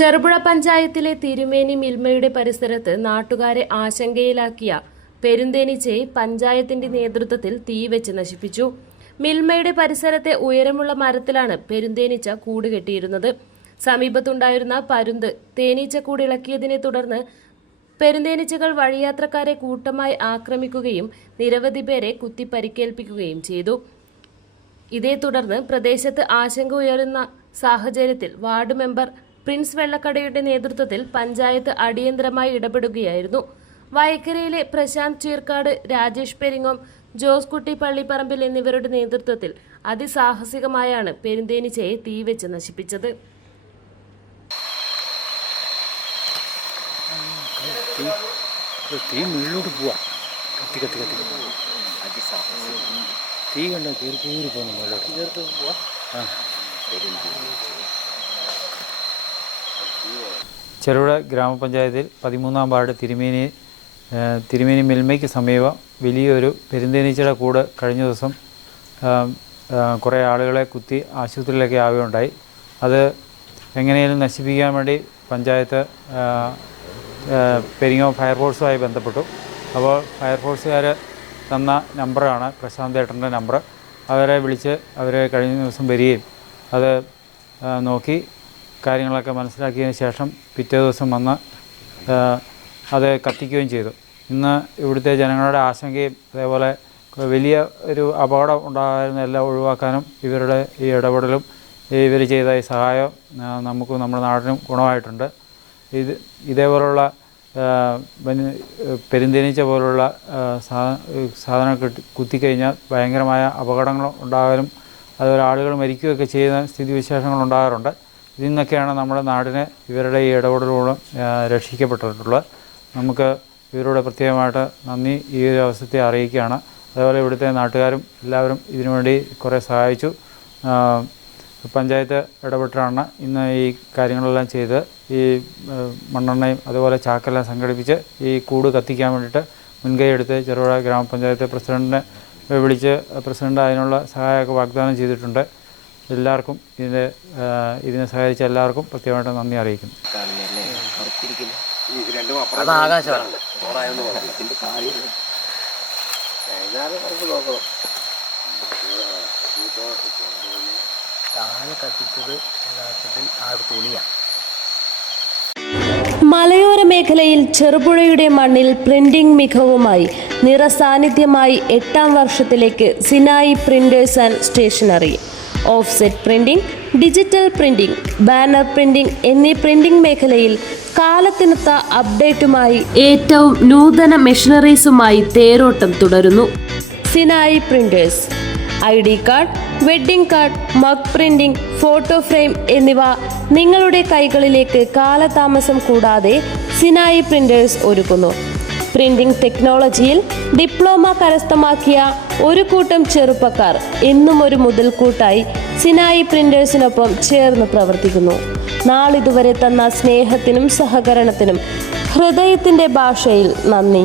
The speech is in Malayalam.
ചെറുപുഴ പഞ്ചായത്തിലെ തിരുമേനി മിൽമയുടെ പരിസരത്ത് നാട്ടുകാരെ ആശങ്കയിലാക്കിയ പെരുന്തേനീച്ചയെ പഞ്ചായത്തിന്റെ നേതൃത്വത്തിൽ തീവെച്ച് നശിപ്പിച്ചു. മിൽമയുടെ പരിസരത്തെ ഉയരമുള്ള മരത്തിലാണ് പെരുന്തേനീച്ച കൂടുകെട്ടിയിരുന്നത്. സമീപത്തുണ്ടായിരുന്ന പരുന്ത് തേനീച്ചക്കൂട് ഇളക്കിയതിനെ തുടർന്ന് പെരുന്തേനീച്ചകൾ വഴിയാത്രക്കാരെ കൂട്ടമായി ആക്രമിക്കുകയും നിരവധി പേരെ കുത്തി പരിക്കേൽപ്പിക്കുകയും ചെയ്തു. ഇതേ തുടർന്ന് പ്രദേശത്ത് ആശങ്ക ഉയരുന്ന സാഹചര്യത്തിൽ വാർഡ് മെമ്പർ പ്രിൻസ് വെള്ളക്കടയുടെ നേതൃത്വത്തിൽ പഞ്ചായത്ത് അടിയന്തരമായി ഇടപെടുകയായിരുന്നു. വൈക്കരയിലെ പ്രശാന്ത് ചീർക്കാട്, രാജേഷ് പെരിങ്ങോം, ജോസ് കുട്ടി പള്ളിപ്പറമ്പിൽ എന്നിവരുടെ നേതൃത്വത്തിൽ അതിസാഹസികമായാണ് പെരുന്തേനീച്ചയെ തീവെച്ച് നശിപ്പിച്ചത്. ചെറുപുഴ ഗ്രാമപഞ്ചായത്തിൽ 13-ാം വാർഡ് തിരുമേനി മിൽമയ്ക്ക് സമീപം വലിയൊരു പെരുന്തേനീച്ചയുടെ കൂട് കഴിഞ്ഞ ദിവസം കുറേ ആളുകളെ കുത്തി ആശുപത്രിയിലേക്ക് ആവുകയുണ്ടായി. അത് എങ്ങനെയും നശിപ്പിക്കാൻ വേണ്ടി പഞ്ചായത്ത് പെരിങ്ങോം ഫയർഫോഴ്സുമായി ബന്ധപ്പെട്ടു. അപ്പോൾ ഫയർഫോഴ്സുകാർ തന്ന നമ്പറാണ് പ്രശാന്ത് ഏട്ടൻ്റെ നമ്പർ. അവരെ വിളിച്ച് അവർ കഴിഞ്ഞ ദിവസം വരികയും അത് നോക്കി കാര്യങ്ങളൊക്കെ മനസ്സിലാക്കിയതിന് ശേഷം പിറ്റേ ദിവസം വന്ന് അത് കത്തിക്കുകയും ചെയ്തു. ഇന്ന് ഇവിടുത്തെ ജനങ്ങളുടെ ആശങ്കയും അതേപോലെ വലിയ ഒരു അപകടം ഉണ്ടാകുന്ന എല്ലാം ഒഴിവാക്കാനും ഇവരുടെ ഈ ഇടപെടലും ഇവർ ചെയ്ത ഈ സഹായം നമുക്കും നമ്മുടെ നാടിനും ഗുണമായിട്ടുണ്ട്. ഇതേപോലുള്ള പെരുന്തേനീച്ച പോലുള്ള സാധനം കുത്തിക്കഴിഞ്ഞാൽ ഭയങ്കരമായ അപകടങ്ങൾ ഉണ്ടാകാനും അതുപോലെ ആളുകൾ മരിക്കുകയൊക്കെ ചെയ്യുന്ന സ്ഥിതിവിശേഷങ്ങൾ ഉണ്ടാകാറുണ്ട്. ഇതിൽ നിന്നൊക്കെയാണ് നമ്മുടെ നാടിനെ ഇവരുടെ ഈ ഇടപെടലുകളും രക്ഷിക്കപ്പെട്ടിട്ടുള്ളത്. നമുക്ക് ഇവരോട് പ്രത്യേകമായിട്ട് നന്ദി ഈ ഒരു അവസരത്തെ അറിയിക്കുകയാണ്. അതുപോലെ ഇവിടുത്തെ നാട്ടുകാരും എല്ലാവരും ഇതിനുവേണ്ടി കുറേ സഹായിച്ചു. പഞ്ചായത്ത് ഇടപെട്ടാണ് ഇന്ന് ഈ കാര്യങ്ങളെല്ലാം ചെയ്ത് ഈ മണ്ണെണ്ണയും അതുപോലെ ചാക്കെല്ലാം സംഘടിപ്പിച്ച് ഈ കൂട് കത്തിക്കാൻ വേണ്ടിയിട്ട് മുൻകൈ എടുത്ത് ചെറുപുഴ ഗ്രാമപഞ്ചായത്ത് പ്രസിഡൻറ്റിനെ വിളിച്ച് പ്രസിഡൻ്റ് അതിനുള്ള സഹായമൊക്കെ വാഗ്ദാനം ചെയ്തിട്ടുണ്ട്. എല്ലാവർക്കും ഇതിനെ സഹായിച്ച എല്ലാവർക്കും പ്രത്യേകമായിട്ട് നന്ദി അറിയിക്കുന്നു. മലയോര മേഖലയിൽ ചെറുപുഴയുടെ മണ്ണിൽ പ്രിന്റിംഗ് മികവുമായി നിറസാന്നിധ്യമായി 8ാം വർഷത്തിലേക്ക് Sinai printers and stationery. Offset printing, digital printing, banner printing എന്നീ പ്രിന്റിംഗ് മേഖലയിൽ കാലത്തിനൊത്ത അപ്ഡേറ്റുമായി ഏറ്റവും നൂതന മെഷീനറീസുമായി തേരോട്ടം തുടരുന്നു. Sinai printers ID card, wedding card, mug printing, photo frame എന്നിവ നിങ്ങളുടെ കൈകളിലേക്ക് കാലതാമസം കൂടാതെ സിനായി പ്രിന്റേഴ്സ് ഒരുക്കുന്നു. പ്രിന്റിംഗ് ടെക്നോളജിയിൽ ഡിപ്ലോമ കരസ്ഥമാക്കിയ ഒരു കൂട്ടം ചെറുപ്പക്കാർ എന്നും ഒരു മുതൽക്കൂട്ടായി സിനായി പ്രിന്റേഴ്സിനൊപ്പം ചേർന്ന് പ്രവർത്തിക്കുന്നു. നാളിതുവരെ തന്ന സ്നേഹത്തിനും സഹകരണത്തിനും ഹൃദയത്തിൻ്റെ ഭാഷയിൽ നന്ദി.